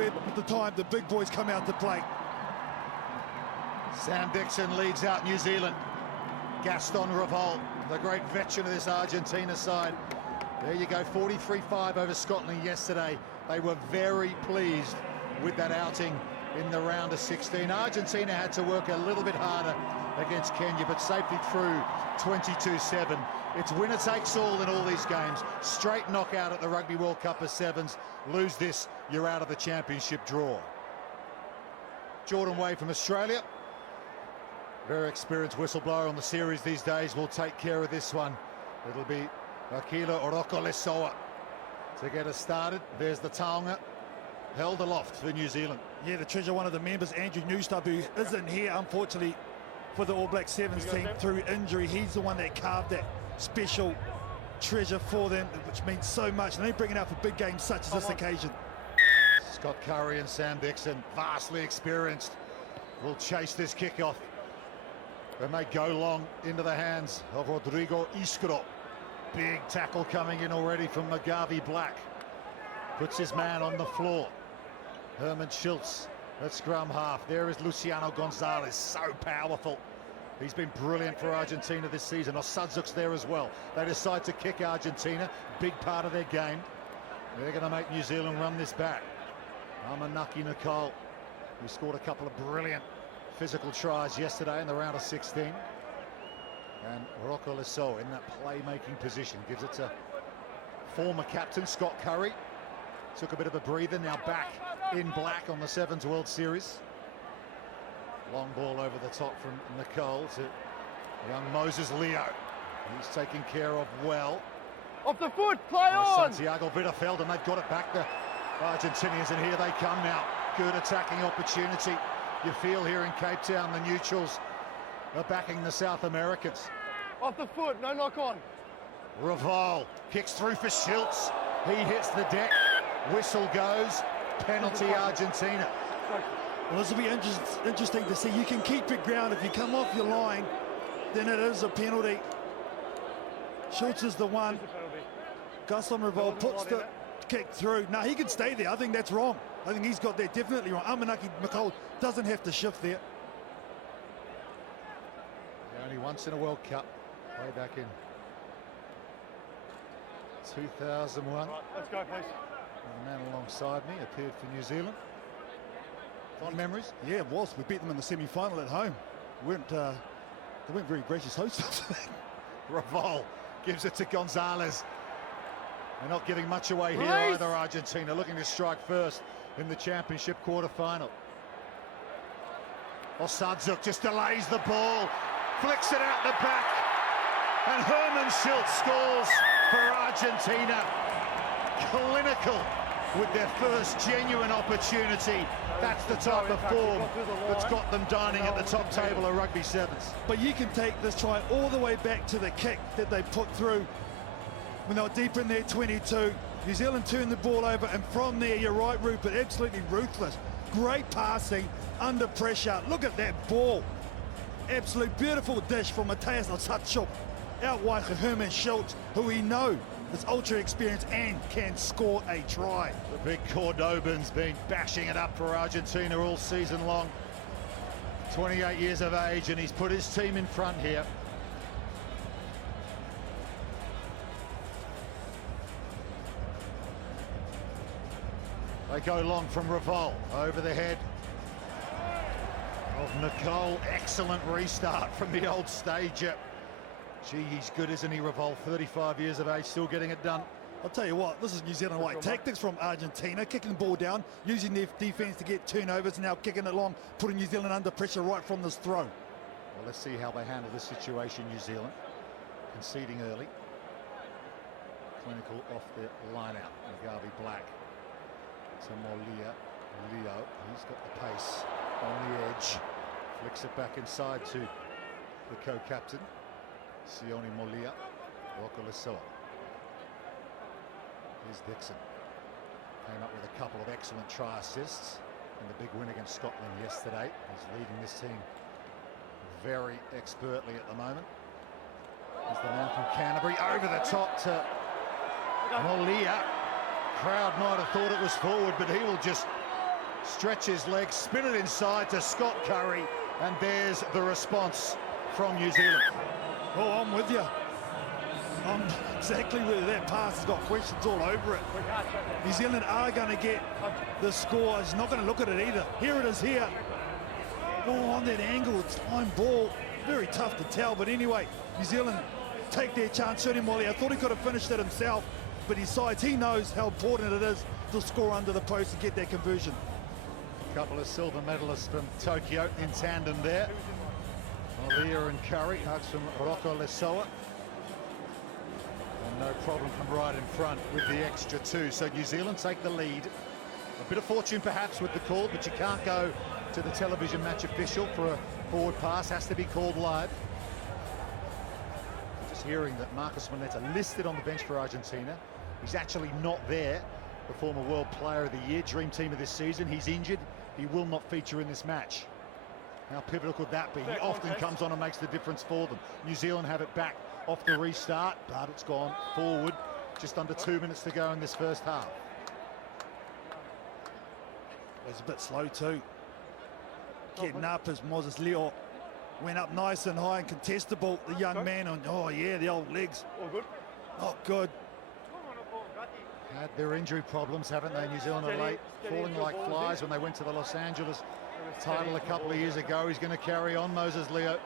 Where the time the big boys come out to play. Sam Dixon leads out New Zealand. Gaston Revol, the great veteran of this Argentina side. There you go, 43-5 over Scotland yesterday. They were very pleased with that outing in the round of 16. Argentina had to work a little bit harder against Kenya, but safely through 22-7. It's winner takes all in all these games. Straight knockout at the Rugby World Cup of Sevens. Lose this, you're out of the championship draw. Jordan Wade from Australia, very experienced whistleblower on the series these days, will take care of this one. It'll be Akila Oroko-Lesoa to get us started. There's the taonga, held aloft for New Zealand. Yeah, the treasure, one of the members, Andrew Newstub, who isn't here, unfortunately, for the All Black Sevens team through injury. He's the one that carved that special treasure for them, which means so much. And they bring it out for big games such as this occasion. Scott Curry and Sam Dixon, vastly experienced, will chase this kickoff. They may go long into the hands of Rodrigo Iskro. Big tackle coming in already from Magavi Black. Puts his man on the floor. Herman Schultz at scrum half. There is Luciano Gonzalez, so powerful. He's been brilliant for Argentina this season. Osadzuk's there as well. They decide to kick Argentina, big part of their game. They're going to make New Zealand run this back. Amanaki Nicole, who scored a couple of brilliant physical tries yesterday in the round of 16. And Oroko-Lesoa in that playmaking position gives it to former captain Scott Curry. Took a bit of a breather, now back in black on the Sevens World Series. Long ball over the top from Nicole to young Moses Leo. He's taken care of well. Off the foot, play on! Santiago Vitafeld, and they've got it back, the Argentinians, and here they come now. Good attacking opportunity. You feel here in Cape Town, the neutrals are backing the South Americans. Off the foot, no knock on. Revol kicks through for Schultz. He hits the deck. Whistle goes. Penalty Argentina. Well, this will be interesting to see. You can keep it ground. If you come off your line, then it is a penalty. Schultz is the one. Gaston Revol puts the kick through. No, he can stay there. I think that's wrong. I think he's got that definitely wrong. Amanaki Nicole doesn't have to shift there. Only once in a World Cup, way back in 2001. Right, let's go, please. The man alongside me appeared for New Zealand. Fond memories? Yeah, it was. We beat them in the semi-final at home. They weren't very gracious hosts. Revol gives it to Gonzalez. They're not giving much away here either, Argentina, looking to strike first in the championship quarter-final. Osadzuk just delays the ball, flicks it out the back, and Herman Schultz scores for Argentina. Clinical with their first genuine opportunity. That's the type of form that's got them dining at the top table of Rugby Sevens. But you can take this try all the way back to the kick that they put through when they were deep in their 22. New Zealand turned the ball over, and from there, you're right, Rupert, absolutely ruthless. Great passing, under pressure. Look at that ball. Absolute beautiful dish from Matthias Osadzuk. Out wide for Herman Schultz, who we know is ultra experienced and can score a try. The big Cordoban's been bashing it up for Argentina all season long. 28 years of age, and he's put his team in front here. They go long from Revol, over the head of Nicole. Excellent restart from the old stager. Gee, he's good, isn't he, Revol? 35 years of age, still getting it done. I'll tell you what, this is New Zealand-like tactics from Argentina, kicking the ball down, using their defense to get turnovers, now kicking it long, putting New Zealand under pressure right from this throw. Well, let's see how they handle this situation, New Zealand. Conceding early. Clinical off the line-out. Magavi Black to Molia. Leo, he's got the pace on the edge. Flicks it back inside to the co-captain, Sione Molia. Oroko-Lesoa. Here's Dixon. Came up with a couple of excellent try assists in the big win against Scotland yesterday. He's leading this team very expertly at the moment. Here's the man from Canterbury, over the top to Molia. Crowd might have thought it was forward, but he will just stretch his legs, spin it inside to Scott Curry, and there's the response from New Zealand. Oh, I'm with you. I'm exactly with that pass. Has got questions all over it. New Zealand are going to get the score. He's not going to look at it either. Here it is here. Oh, on that angle, it's fine ball. Very tough to tell, but anyway, New Zealand take their chance, shoot him while I thought he could have finished it himself, but he decides he knows how important it is to score under the post and get that conversion. A couple of silver medalists from Tokyo in tandem there. Malia and Curry, hugs from RWC7s. And no problem from right in front with the extra two. So New Zealand take the lead. A bit of fortune perhaps with the call, but you can't go to the television match official for a forward pass. Has to be called live. Just hearing that Marcus Moneta listed on the bench for Argentina. He's actually not there. The former World Player of the Year, Dream Team of this season. He's injured. He will not feature in this match. How pivotal could that be? He often comes on and makes the difference for them. New Zealand have it back off the restart, but it's gone forward. Just under 2 minutes to go in this first half. It's a bit slow too. Getting up as Moses Leo went up nice and high and contestable. The young man on, oh yeah, the old legs. All good. Not good. Had their injury problems, haven't they? New Zealand are late, falling like flies when they went to the Los Angeles title a couple of years ago. He's going to carry on. Moses Leo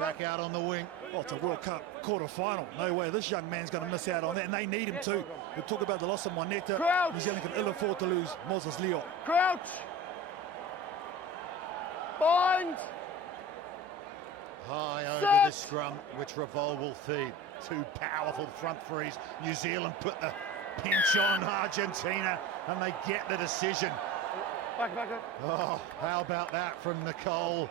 back out on the wing. Oh, it's a World Cup quarter-final. No way this young man's going to miss out on that, and they need him too. We talk about the loss of Moneta. Crouch. New Zealand can ill afford to lose Moses Leo. Crouch. Bind. High over Set. the scrum, which Revol will feed. Two powerful front threes. New Zealand put the pinch on Argentina, and they get the decision. Back. Oh, how about that from Nicole,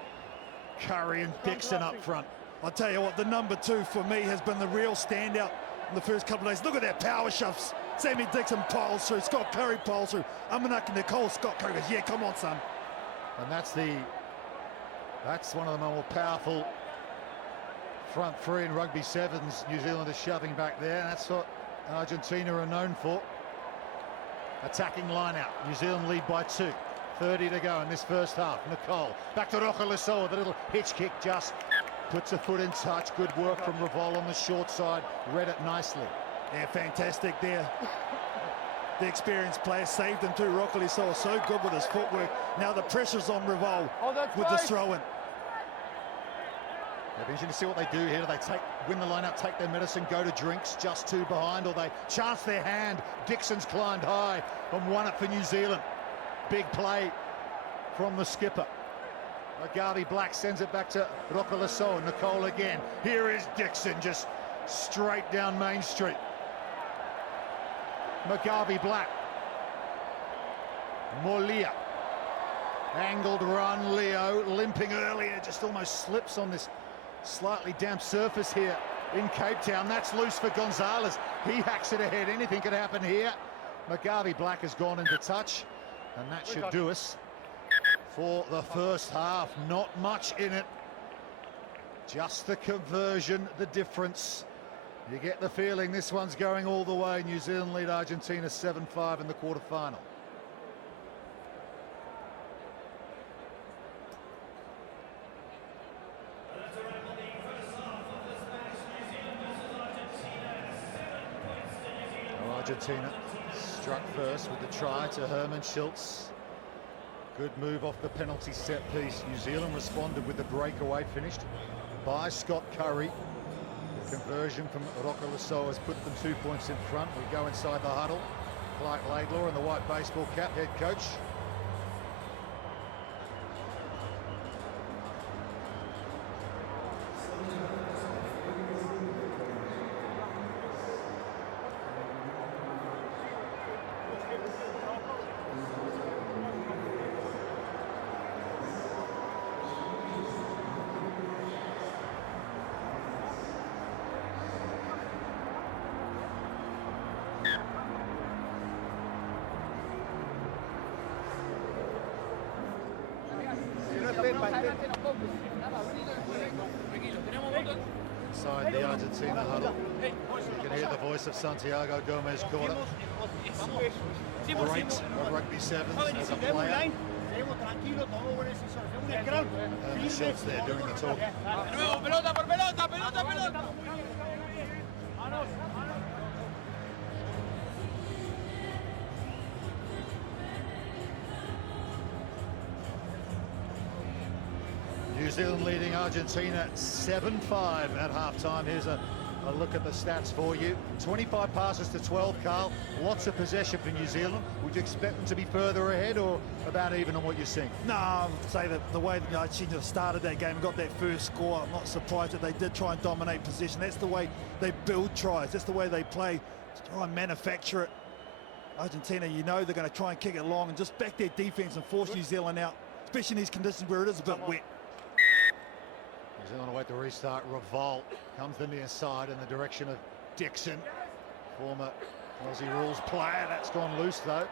Curry and Dixon up front. I'll tell you what, the number 2 for me has been the real standout in the first couple of days. Look at that power shoves. Sammy Dixon piles through, Scott Curry piles through. Amanaki Nicole, Scott Curry goes, yeah, come on, son. And that's one of the more powerful front three in rugby sevens. New Zealand is shoving back there, and that's what Argentina are known for. Attacking line out. New Zealand lead by 2. 30 to go in this first half. Nicole back to RWC7s. The little hitch kick just puts a foot in touch. Good work from Revol on the short side. Read it nicely. Yeah, fantastic there. The experienced player saved him too. RWC7s so good with his footwork. Now the pressure's on Revol with the throw-in. It'll be interesting to see what they do here. Do they win the line-up, take their medicine, go to drinks, just 2 behind, or they chance their hand? Dixon's climbed high and won it for New Zealand. Big play from the skipper. Garvey Black sends it back to RWC7s. Nicole again. Here is Dixon, just straight down Main Street. McGarvey Black. Molia. Angled run, Leo limping earlier, just almost slips on this slightly damp surface here in Cape Town. That's loose for Gonzalez. He hacks it ahead. Anything could happen here. McGarvey Black has gone into touch, and that should do us for the first half. Not much in it. Just the conversion, the difference. You get the feeling this one's going all the way. New Zealand lead Argentina 7-5 in the quarterfinal. Argentina struck first with the try to Herman Schultz. Good move off the penalty set piece. New Zealand responded with the breakaway finished by Scott Curry. The conversion from RWC7s has put them 2 points in front. We go inside the huddle. Clark Laidlaw in the white baseball cap, head coach. Inside the Argentina huddle, you can hear the voice of Santiago Gomez Corda. Great of rugby sevens as a player. Schultz there doing the talking. Pelota por pelota, pelota, pelota. New Zealand leading Argentina 7-5 at halftime. Here's a look at the stats for you. 25 passes to 12, Carl. Lots of possession for New Zealand. Would you expect them to be further ahead or about even on what you're seeing? No, I would say that the way the Argentina started that game and got that first score, I'm not surprised that they did try and dominate position. That's the way they build tries. That's the way they play, to try and manufacture it. Argentina, you know they're going to try and kick it long and just back their defense and force New Zealand out, especially in these conditions where it is a bit wet. New Zealand await the restart. Revolt comes the near side in the direction of Dixon, former Aussie rules player. That's gone loose though.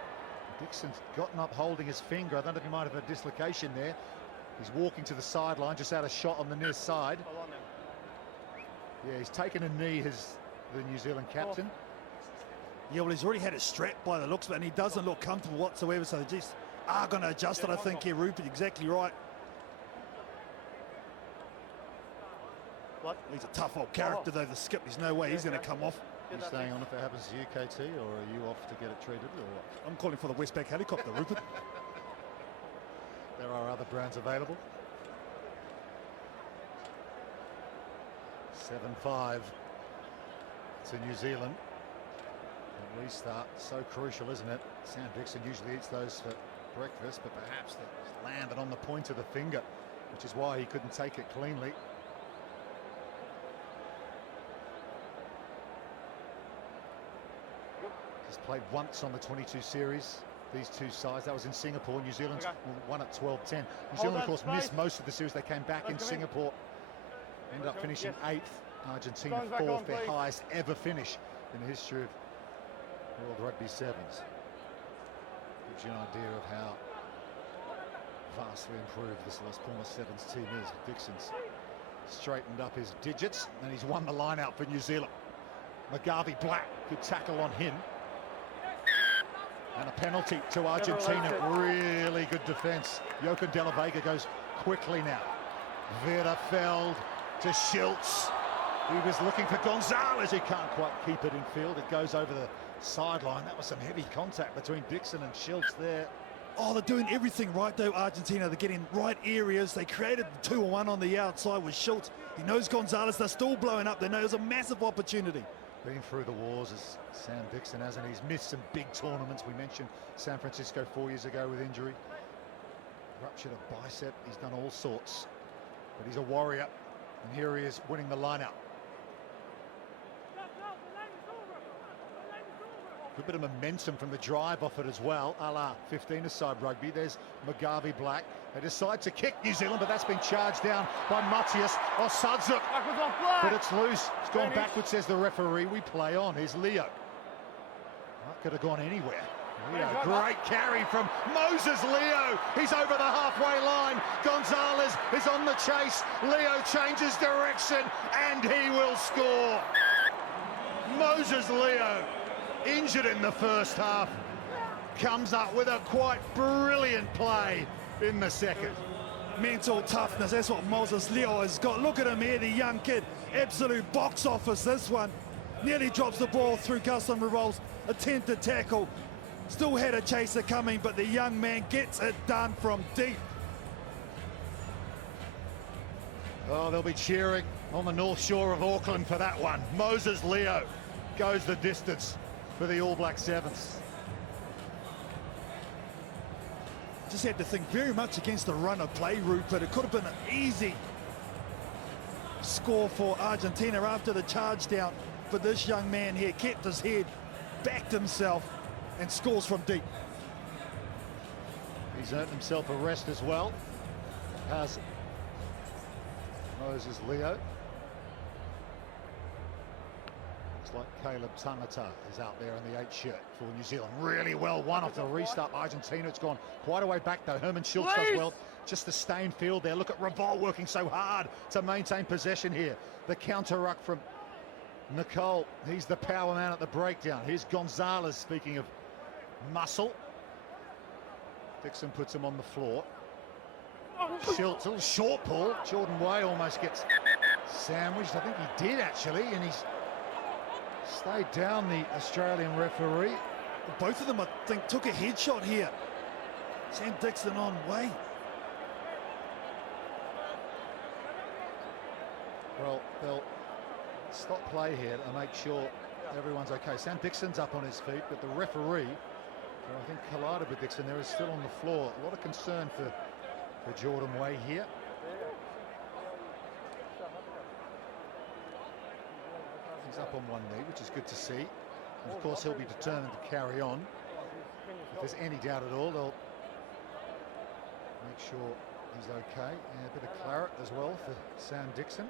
Dixon's gotten up holding his finger. I don't know if he might have a dislocation there. He's walking to the sideline, just out a shot on the near side. Yeah, he's taken a knee, the New Zealand captain. Yeah, well, he's already had it strapped by the looks of it, and he doesn't look comfortable whatsoever, so they just are going to adjust it, I think, here, Rupert. Exactly right. He's a tough old character, though, the skip. There's no way he's going to come off. Are you staying on if it happens to you, KT, or are you off to get it treated, or what? I'm calling for the Westpac helicopter, Rupert. There are other brands available. 7-5 to New Zealand. The restart, so crucial, isn't it? Sam Dixon usually eats those for breakfast, but perhaps they landed on the point of the finger, which is why he couldn't take it cleanly. He's played once on the 22 series, these two sides. That was in Singapore. New Zealand won at 12-10. New Zealand, of course, missed most of the series. They came back in Singapore. Ended up finishing 8th. Argentina 4th, their highest ever finish in the history of World Rugby Sevens. Gives you an idea of how vastly improved this Las Palmas Sevens team is. Dixon's straightened up his digits, and he's won the line out for New Zealand. McGarvey Black, good tackle on him. And a penalty to Argentina. Really good defence. Jochen De La Vega goes quickly now. Verafeld to Schultz. He was looking for Gonzalez. He can't quite keep it in field. It goes over the sideline. That was some heavy contact between Dixon and Schultz there. Oh, they're doing everything right, though, Argentina. They're getting right areas. They created the 2-on-1 on the outside with Schultz. He knows Gonzalez. They're still blowing up. They know there's a massive opportunity. Been through the wars as Sam Dixon hasn't. He's missed some big tournaments. We mentioned San Francisco 4 years ago with injury. Ruptured a bicep. He's done all sorts. But he's a warrior. And here he is winning the line-out. Good bit of momentum from the drive off it as well, a la 15-a-side rugby. There's McGarvey Black. They decide to kick New Zealand, but that's been charged down by Matthias Osadze. But it's loose. It's gone backwards, says the referee. We play on. Here's Leo. That could have gone anywhere. Leo, great carry from Moses Leo. He's over the halfway line. Gonzalez is on the chase. Leo changes direction, and he will score. Moses Leo, injured in the first half, comes up with a quite brilliant play in the second. Mental toughness, that's what Moses Leo has got. Look at him here, the young kid. Absolute box office, this one. Nearly drops the ball through Gaston Revolt's attempted tackle. Still had a chaser coming, but the young man gets it done from deep. Oh, they'll be cheering on the north shore of Auckland for that one. Moses Leo goes the distance for the All Black Sevens. Just had to think very much against the run of play, Rupert. It could have been an easy score for Argentina after the charge down. But this young man here kept his head, backed himself, and scores from deep. He's earned himself a rest as well, has Moses Leo. Looks like Caleb Tangata is out there in the 8 shirt for New Zealand. Really well won off the restart. Argentina, it's gone quite a way back though. Herman Schultz does well just to stay in field there. Look at Revolt working so hard to maintain possession here. The counter ruck from Nicole. He's the power man at the breakdown. Here's Gonzalez, speaking of muscle. Dixon puts him on the floor. Schultz, a little short ball. Jordan Way almost gets sandwiched. I think he did actually, and he's stayed down, the Australian referee. Both of them, I think, took a headshot here. Sam Dixon on Way. Well, they'll stop play here to make sure everyone's okay. Sam Dixon's up on his feet, but the referee, who I think collided with Dixon there, is still on the floor. A lot of concern for Jordan Way here. He's up on one knee, which is good to see. And of course, he'll be determined to carry on. If there's any doubt at all, they'll make sure he's okay. And a bit of claret as well for Sam Dixon.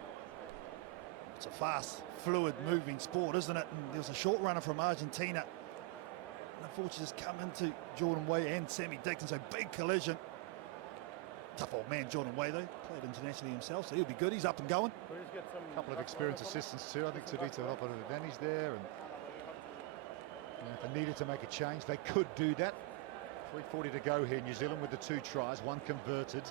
It's a fast, fluid, moving sport, isn't it? And there was a short runner from Argentina. And unfortunately, just come into Jordan Way and Sammy Dixon, so big collision. Tough old man, Jordan Way, though. Played internationally himself, so he'll be good. He's up and going. A couple of experienced assistants too. I think Tavita up on an advantage there. And if they needed to make a change, they could do that. 3:40 to go here. New Zealand with the 2 tries, 1 converted.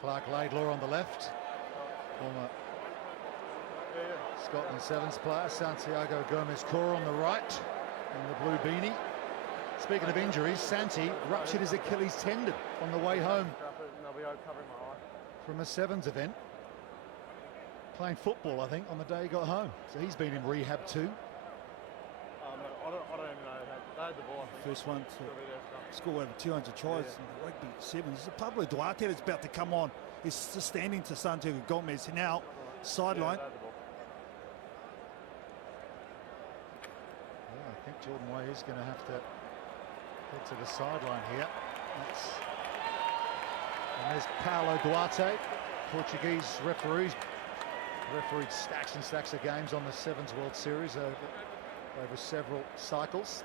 Clark Laidlaw on the left. Former Scotland Sevens player. Santiago Gomez-Cora on the right. In the blue beanie. Speaking of injuries, Santi ruptured his Achilles tendon on the way home from a Sevens event. Playing football, I think, on the day he got home. So he's been in rehab too. I don't even know. They had the ball. First one to score over 200 tries in the rugby sevens. This is Pablo Duarte that's about to come on. He's just standing to Santiago Gomez now, sideline. I think Jordan Way is going to have to head to the sideline here. And there's Paulo Duarte, Portuguese referees. Refereed stacks and stacks of games on the Sevens World Series over several cycles.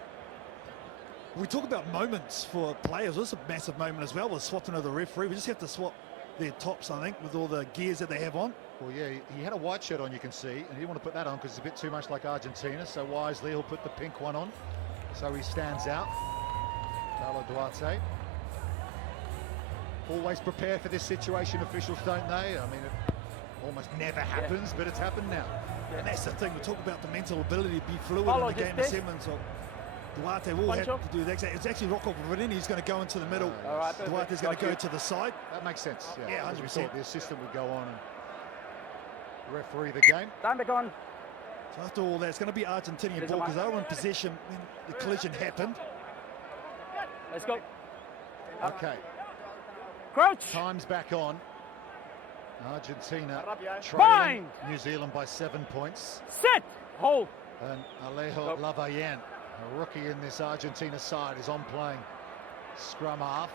We talk about moments for players. This is a massive moment as well with swapping of the referee. We just have to swap their tops, I think, with all the gears that they have on. Well, yeah, he had a white shirt on, you can see, and he didn't want to put that on because it's a bit too much like Argentina, so wisely he'll put the pink one on, so he stands out. Paulo Duarte. Always prepare for this situation, officials, don't they? I mean, it almost never happens, but it's happened now. And that's the thing, we talk about the mental ability to be fluid in the game of sevens. So Duarte will have to do that. It's actually Rocco Verini who's going to go into the middle. Duarte's going to go to the side. That makes sense. Yeah, 100%. We thought the assistant would go on and referee the game. Stand back on. So after all that, it's going to be Argentinian ball because they were in possession when the collision happened. Let's go. Okay. Crouch. Time's back on. Argentina Bind. trailing New Zealand by 7 points. Sit. Hold. And Alejo Lavayan, a rookie in this Argentina side, is on playing scrum half.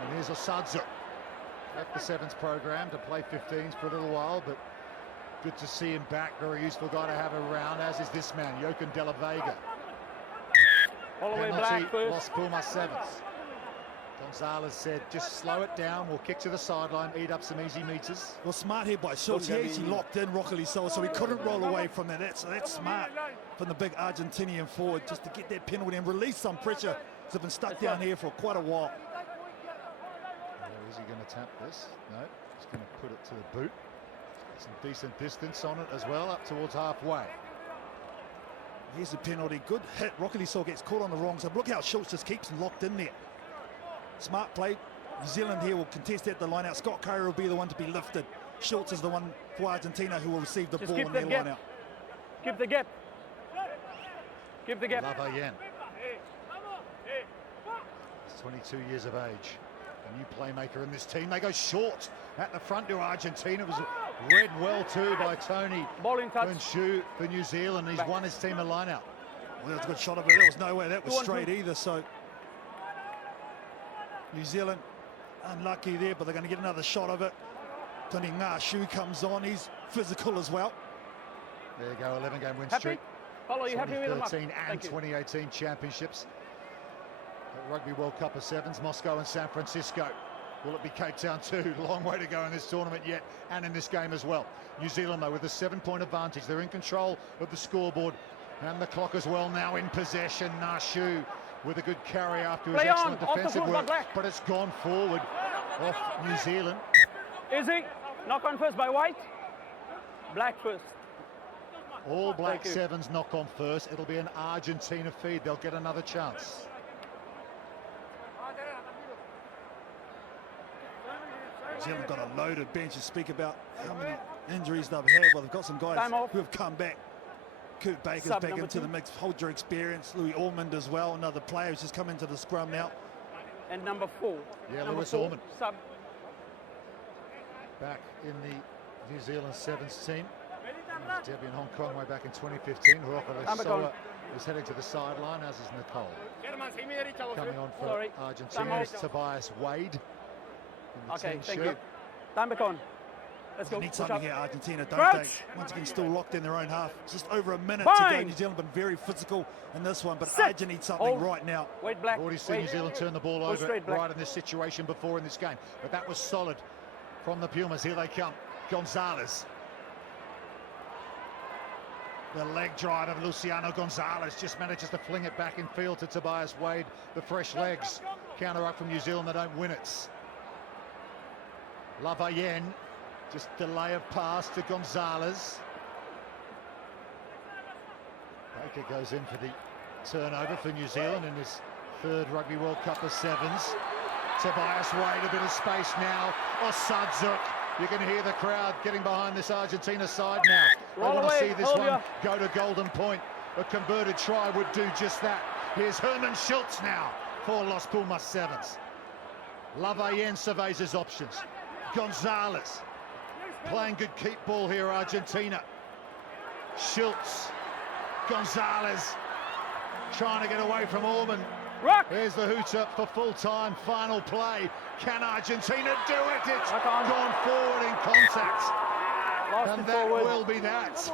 And here's Osadza. Left the Sevens program to play 15s for a little while, but good to see him back. Very useful guy to have around, as is this man, Joaquin De La Vega. All the way black first. Los Pumas Sevens. Gonzalez said, just slow it down. We'll kick to the sideline, eat up some easy meters. Well, smart here by Schultz. He actually locked in Rockily so he couldn't roll away from that. That's smart from the big Argentinian forward, just to get that penalty and release some pressure. They've been stuck down here for quite a while. Is he going to tap this? No, he's going to put it to the boot. Some decent distance on it as well, up towards halfway. Here's the penalty. Good hit. Rockily so gets caught on the wrong side. Look how Schultz just keeps him locked in there. Smart play. New Zealand here will contest at the line out. Scott Curry will be the one to be lifted. Schultz is the one for Argentina who will receive the ball in their line out. Give the gap. Give the gap. Lavayan. He's 22 years of age. A new playmaker in this team. They go short at the front to Argentina. It was read well too by Tony Ball in touch. Shu for New Zealand. He's won his team a line out. Well, that was a good shot of it. There was no way that was straight either. So New Zealand unlucky there, but they're going to get another shot of it. Tony Shu comes on. He's physical as well. There you go, 11-game win Happy? streak. Follow, you happy with them? 2013 and 2018 championships. At Rugby World Cup of Sevens, Moscow and San Francisco. Will it be Cape Town too? Long way to go in this tournament yet, and in this game as well. New Zealand, though, with a 7-point advantage. They're in control of the scoreboard. And the clock as well now in possession. Nashu with a good carry after his Play on, excellent off the defensive foot, work, Black. but it's gone forward off New Zealand. Easy. Knock on first by White. Black first. All Black Thank you. Sevens knock on first. It'll be an Argentina feed. They'll get another chance. New Zealand got a loaded bench to speak about how many injuries they've had. Well, they've got some guys Time off. who have come back. Kurt Baker's Sub back number into 2. the mix. Hold your experience. Louis Ormond as well, another player who's just come into the scrum now. And number 4. Yeah, number Lewis 4, Ormond. Sub. Back in the New Zealand Sevens team. Debbie in Hong Kong way back in 2015. Roca is heading to the sideline, as is Nicole. Coming on for Sorry. Argentina is Tobias Wade. In the Okay, 10 thank shirt. you. Time back on. Let's go. They need Push something up. here, Argentina, don't Crouch. they? Once again, still locked in their own half. It's just over a minute to go. Bind. New Zealand been very physical in this one, but Sit. Argentina needs something Hold. right now. Wait, Black. Already seen New Wait. Zealand turn the ball Go over straight, Black. right in this situation before in this game. But that was solid from the Pumas. Here they come. Gonzalez. The leg drive of Luciano Gonzalez just manages to fling it back in field to Tobias Wade. The fresh legs. Counter up from New Zealand. They don't win it. Lavayen. Just delay of pass to Gonzalez. Baker goes in for the turnover for New Zealand in his 3rd Rugby World Cup of Sevens. Tobias Wade, a bit of space now. Osadzuk. You can hear the crowd getting behind this Argentina side now. Roll They want to away, see this hold one ya. go to golden point. A converted try would do just that. Here's Herman Schultz now for Los Pumas Sevens. Lavayen surveys his options. Gonzalez playing good keep ball here, Argentina. Schultz. Gonzalez trying to get away from Ormond. Rock. Here's the hooter for full-time final play. Can Argentina do it? It's Rock on. gone forward in contact. Lost And it that forward. will be that.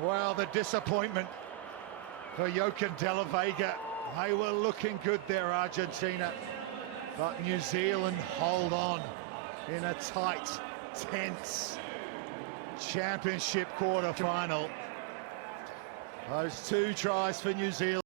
Well, the disappointment for Jochen de la Vega. They were looking good there, Argentina. But New Zealand hold on in a tight, tense championship quarter-final. Those 2 tries for New Zealand.